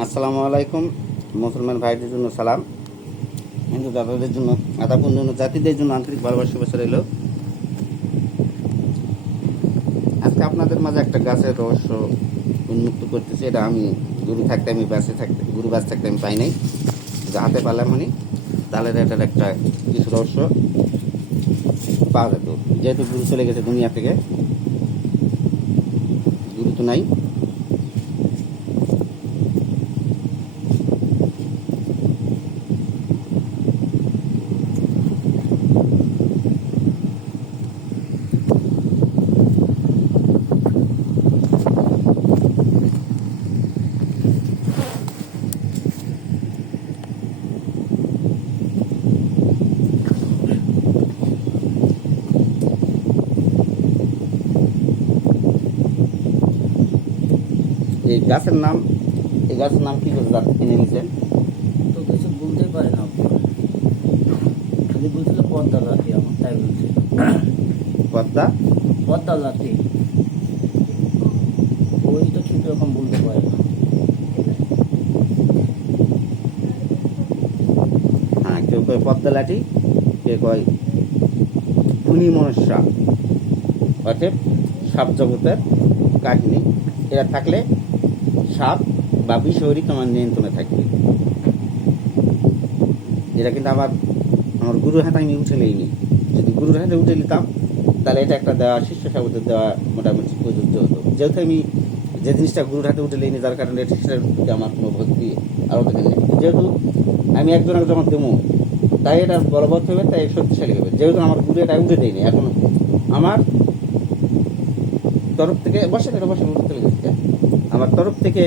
আসসালামু আলাইকুম, মুসলমান ভাইদের জন্য সালাম, হিন্দু দাদাদের জন্য অন্যান্য জাতিদের জন্য আন্তরিক ভালোবাসা, শুভেচ্ছা রইল। আজকে আপনাদের মাঝে একটা গাছের রহস্য উন্মুক্ত করতেছি, এটা আমি গুরু থাকতে, আমি বাসে থাকতে, গুরু বাস থাকতে আমি পাই নাই। হাতে পারলাম মানে তাহলে এটার একটা কিছু রহস্য পাওয়া যেত। যেহেতু গুরু চলে গেছে দুনিয়া থেকে, গুরু তো নাই। এই গাছের নাম এই গাছের নাম কি আপনি কিনে নিয়েছেন তো কিছু বলতে পারে না। খালি বলছিল পদ্মা লাঠি আমার তাই বলছে। পদ্মা? পদ্মা লাঠি ওই তো ঠিক রকম বলতে পারে না। হ্যাঁ কেউ কয় পদ্মা লাঠি কেউ কয় খুনি মনস্যা অর্থাৎ সাপ জগতের কাহিনী এরা থাকলে সাপ বা বিষয়রই তোমার নিয়ন্ত্রণে থাকবে এটা কিন্তু আবার আমার গুরুর হাতে আমি উঠে নিইনি যদি গুরুর হাতে উঠে নিতাম তাহলে এটা একটা দেওয়া শিষ্য সাগরদের দেওয়া মোটামুটি প্রযোজ্য হতো। যেহেতু আমি যে জিনিসটা গুরুর হাতে উঠে নিইনি তার কারণে সেটার প্রতি আমার কোনো ভক্তি আরও নেই। যেহেতু আমি একজনের যখন দেবো, তাই এটা বলবৎ হবে, তাই শক্তিশালী হবে। যেহেতু আমার গুরু এটা উঠে দেয়নি, এখন আমার তরফ থেকে বসে বসে উঠে চলে গেছে। আমার তরফ থেকে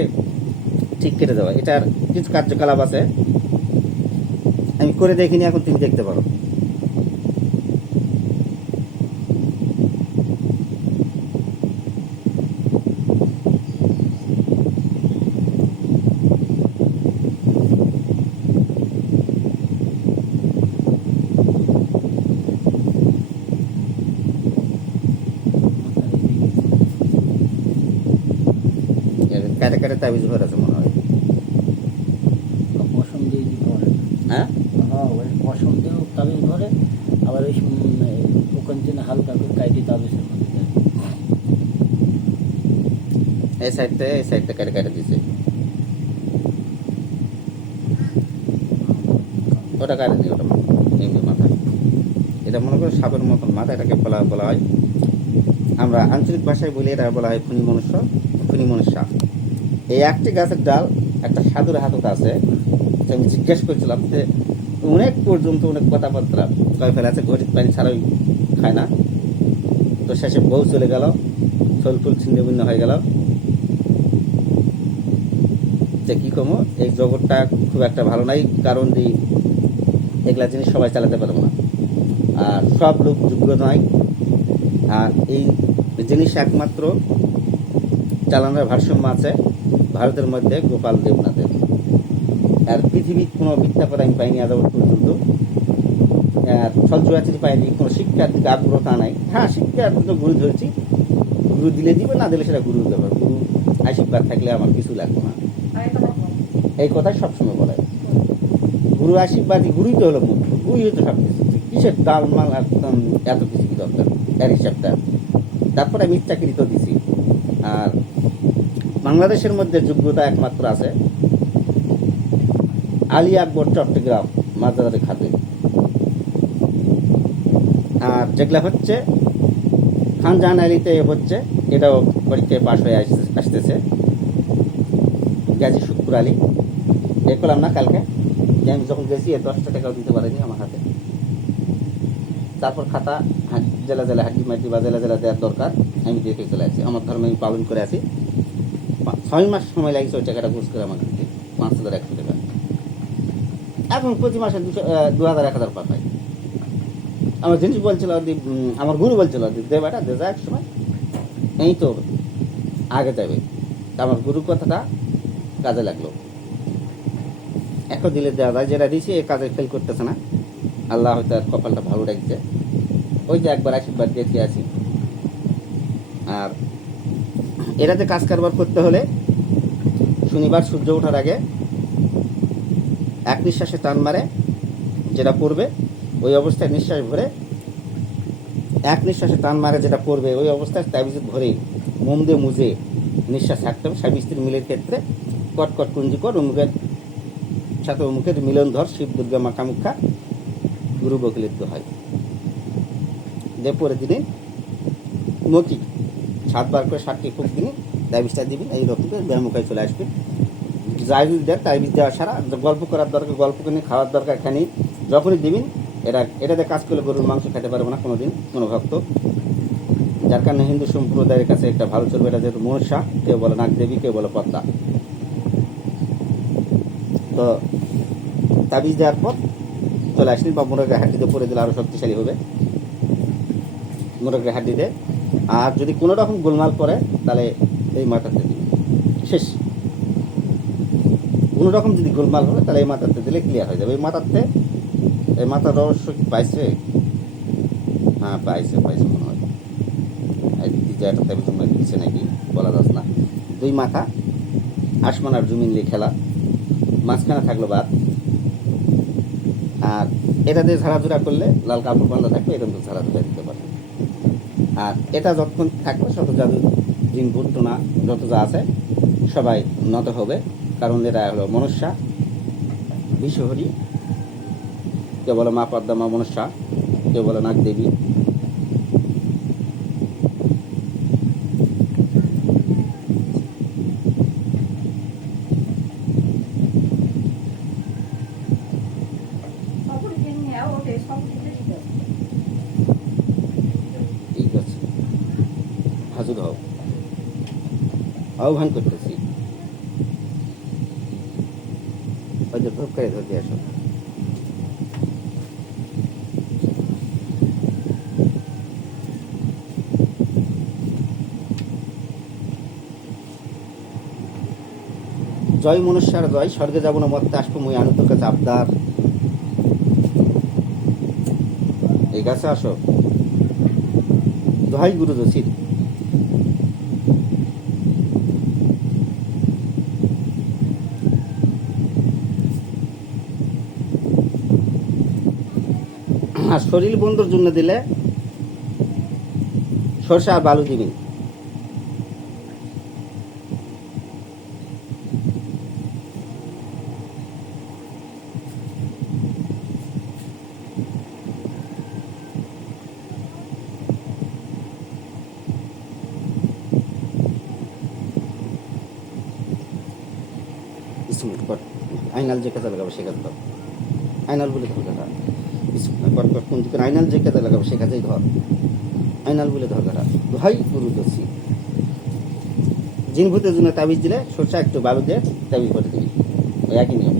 ঠিক কেটে দেওয়া। এটার কিছু কার্যকলাপ আছে। আমি করে দেখিনি, এখন তুমি দেখতে পারো। কাটে তাবিজ ঘর আছে মনে হয়। পশম দিয়ে হ্যাঁ? হ্যাঁ ওই পশম দিয়েও তাবিজ আবার ওই ওখান থেকে হালকা করে কাইটি তাবিজের মধ্যে দেয়। এই সাইডটা এই সাইডটা কাটে কাটে দিছে। ওটা ওটা এমনি মাথা এটা মনে করো সাপের মতন মাথা এটাকে বলা বলা হয়। আমরা আঞ্চলিক ভাষায় বলি এটা বলা হয় খুনি মনুষ্য খুনি মনুষ্য এই একটি গাছের ডাল একটা সাধুর হাতত আছে। আমি জিজ্ঞেস করছিলাম যে, অনেক পর্যন্ত অনেক কথাবার্তা কয় ফেলে আছে ঘটিত পানি ছাড়াই খায় না। তো শেষে বউ চলে গেল ফুল ফুল ছিন্ন ভিন্ন হয়ে গেল। যে কি কমো, এই জগৎটা খুব একটা ভালো নাই, কারণ এই এগুলা জিনিস সবাই চালাতে পারব না। আর সব লোক যোগ্য নয়। আর এই জিনিস একমাত্র চালানোর ভারসাম্য আছে। ভারতের মধ্যে গোপাল দেবনাথের। আর পৃথিবীর কোনো কথা আমি পাইনি আজ পর্যন্ত। আর ছলচুয়াচির পাইনি কোনো শিক্ষার দিকে আগ্রহতা নাই। হ্যাঁ শিক্ষার তো গুরু ধরেছি। গুরু দিলে দিবে না দিলে সেটা গুরু দেবে গুরু আশীর্বাদ থাকলে আমার কিছু লাগবে না। এই কথাই সবসময় বলে। গুরু আশীর্বাদী গুরুই তো হলো মুখ্য গুরুই হতো সব কিছু কিসের ডাল মাল একদম এত কিছু কি দরকার? এর হিসাবটা। তারপরে আমি চাকরি তো দিছি। আর বাংলাদেশের মধ্যে যোগ্যতা একমাত্র আছে আলী আকবর চট্টগ্রাম মাদ্রাসার খাতে। আর যেগুলা হচ্ছে খানজাহান আলীতে হচ্ছে, এটাও পরীক্ষায় পাশ হয়ে আসতে- আসতেছে। গাজী শুক্র আলী। এ করলাম না কালকে। যে আমি যখন গেছি দশটা টাকাও দিতে পারিনি আমার হাতে। তারপর খাতা জেলা জেলা হাড্ডি মাটি বা জেলা জেলা দেওয়ার দরকার, আমি দেখে চলে আসি। আমার ধর্ম আমি পালন করে পা- ছয় মাস সময় লাগছে ওই টাকাটা বুঝ করে আমার কাছে পাঁচ হাজার একশো টাকা। এখন প্রতি মাসে দুশো দু হাজার এক হাজার পাঠাই আমার জিনিস বলছিল আমার গুরু বলছিল দি, বেটা দে যা এক সময় এই তো আগে যাবে। আমার গুরু কথাটা কাজে লাগল। এখন দিলে যায় যেটা দিয়েছি এ কাজে ফেল করতেছে না। আল্লাহ হয়তো আর কপালটা ভালো রাখছে। ওই যে একবার আশীর্বাদ দিয়েছি আছি আর এটাতে কাজ কারবার করতে হলে শনিবার সূর্য ওঠার আগে এক নিঃশ্বাসে টান মারে, যেটা পড়বে ওই অবস্থায় নিঃশ্বাস ভরে, এক নিঃশ্বাসে টান মারে যেটা পড়বে ওই অবস্থায় তাবিজ ভরে, মোম দিয়ে মুজে নিঃশ্বাস ছাড়তে হবে। স্বামী স্ত্রী মিলের ক্ষেত্রে কট কট কুঞ্জি কর, অমুকের সাথে অমুকের মিলন ধর, শিব, দুর্গা, মা কামুখা গুরু বকিলিত হয়। দে পরে দিনে মকি সাতবার করে ষাটটি ফুক দিনে তাবিজটা দিবি, এই রকম করে ব্যায়ামুখায় চলে আসবে। যদি দেয় তাবিজ দেওয়া সারা, গল্প করার দরকার, গল্প করে খাওয়ার দরকার খানি যখনই দিবেন এটা, এটাতে কাজ করলে গরুর মাংস খেতে পারবে না কোনোদিন, কোনো ভক্ত। যার কারণে হিন্দু সম্প্রদায়ের কাছে একটা ভালো চলবে, এটা যেহেতু মনসা, কেউ বলে নাগ দেবী, কেউ বলে পদ্মা। তো তাবিজ দেওয়ার পর চলে আসলি বা মোরগের হাড্ডিতে পরে দিলে আরও শক্তিশালী হবে। মোরগের হাড্ডিতে আর যদি কোনো রকম গোলমাল করে, তাহলে এই মাথাতে দিবি। শেষ। কোনো রকম যদি গোলমাল হবে তাহলে এই মাথাতে দিলে ক্লিয়ার হয়ে যাবে। এই মাথাতে এই মাথার রহস্য কি? পাইছে হ্যাঁ পাইছে পাইছে মনে হয়। এই জায়গাটা তাই তোমার দিচ্ছে নাকি? বলা যাচ্ছে না। দুই মাথা, আসমান আর জমিন নিয়ে খেলা। মাঝখানে থাকল বাদ। আর এটা দিয়ে ঝাড়াঝুড়া করলে লাল কাপড় বান্ধা থাকবে, এরকম তো ঝাড়াঝুড়া দিতে আর এটা যতক্ষণ থাকবে শত জাদু জিন টোনা যত যা আছে, সবাই নত হবে। কারণ এটা হলো মনুষ্যা, বিশ্বহরি। কেউ বলে মা পদ্মা, মা মনুষ্যা, কেউ বলে নাগ দেবী ঠিক আছে হাজুর হও আহ্বান করতেছি। জয় মনুষ্যার জয়, স্বর্গে যাব না মর্তে আসব মুই আনন্দ কাছে আবদার এই গাছে আসো। দোহাই গুরু দোষীর আর শরীর বন্ধুর জন্য দিলে সরষে আর বালু দিবি বিসমিল্লাহ কর। আইনাল যে কাজে লাগাবো সে কাজে আইনাল বলে ধর কোন দিকে আইনাল যে কাজে লাগাবো, সে কাজেই ধর আইনাল বলে ধর দাদা ভাই গুরু দোষী জিন ভূতের জন্য তাবিজ দিলে সরষা একটু বালু দিয়ে তাবিজ করে দিবি। ওই একই নিয়ম।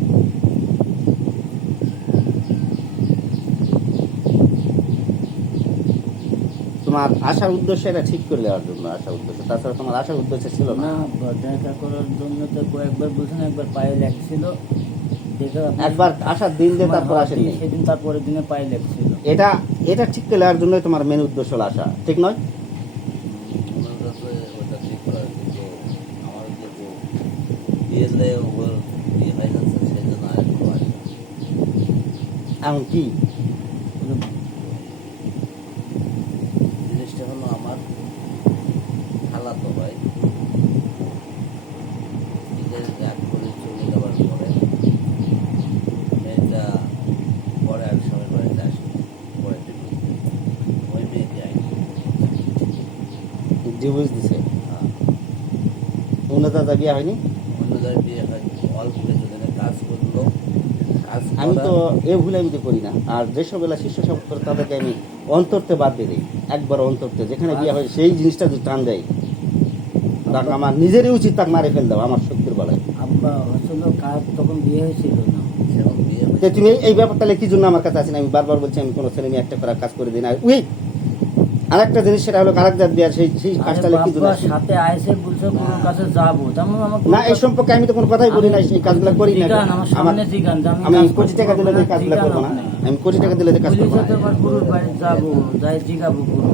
তোমার আসার উদ্দেশ্য এটা ঠিক করে দেওয়ার জন্য আসার উদ্দেশ্য। তাছাড়া তোমার আসার উদ্দেশ্য ছিল না। দেখা করার জন্য তো কয়েকবার বলছেন একবার পায়ে লাগছিল। একবার আসার দিন দিয়ে তারপর আসেন সেদিন তারপরের দিনে পায়ে লেগেছিল এটা এটা ঠিক করে আর জন্যই তোমার মেন উদ্দেশ্য হলো আসা ঠিক নয়? আমার কাছে ওটা ঠিক করা কিন্তু আমার যে বউ বিয়েলে ওর বিয়ে হয়ে যাচ্ছে সেই জন্য আর একটু আসে এমন কি জিনিসটা হলো আমার খালাতো ভাই বিদেশ এক করে চলে যাওয়ার পরে মেয়েটা পরে এক সময় বাড়িতে আসে পরে থেকে ওই মেয়েকে আইনি ডিভোর্স দিছে। হ্যাঁ উন্নত বিয়ে হয়নি? অন্য জায়গায় বিয়ে অল্প কিছুদিনে কাজ করল। কাজ আমি তো এ ভুল আমি তো করি না। আর যেসব বেলা শিষ্য সব করে তাদেরকে আমি অন্তরতে বাদ দিয়ে দিই। একবার অন্তরতে। যেখানে বিয়ে হয় সেই জিনিসটা যদি টান দেয়। তাকে আমার নিজেরই উচিত তাকে মারে ফেল দাও আমার শক্তির বলায়। আব্বা হচ্ছিল কাজ তখন বিয়ে হয়েছিল না? তুমি এই- ব্যাপারটা তাহলে কি জন্য আমার কাছে আছেন আমি বারবার বলছি আমি কোনো ছেলে মেয়ে একটা করার কাজ করে দিই না। উই! আরেকটা জিনিস সেটা হলো কারাকদার জাত সেই সেই কাজটা কি জন্য সাথে আইসে বলছে গুরুর কাছে যাব। তেমন আমাকে না এই সম্পর্কে আমি তো কোনো কথাই বলি না সেই কাজগুলো করি না। আমার সামনে জিগান আমি কোটি টাকা দিলে না, কাজগুলো করব না। আমি কোটি টাকা দিলে যে কাজ করব না। তো গুরুর বাড়ি যাব যাই জিগাবো গুরু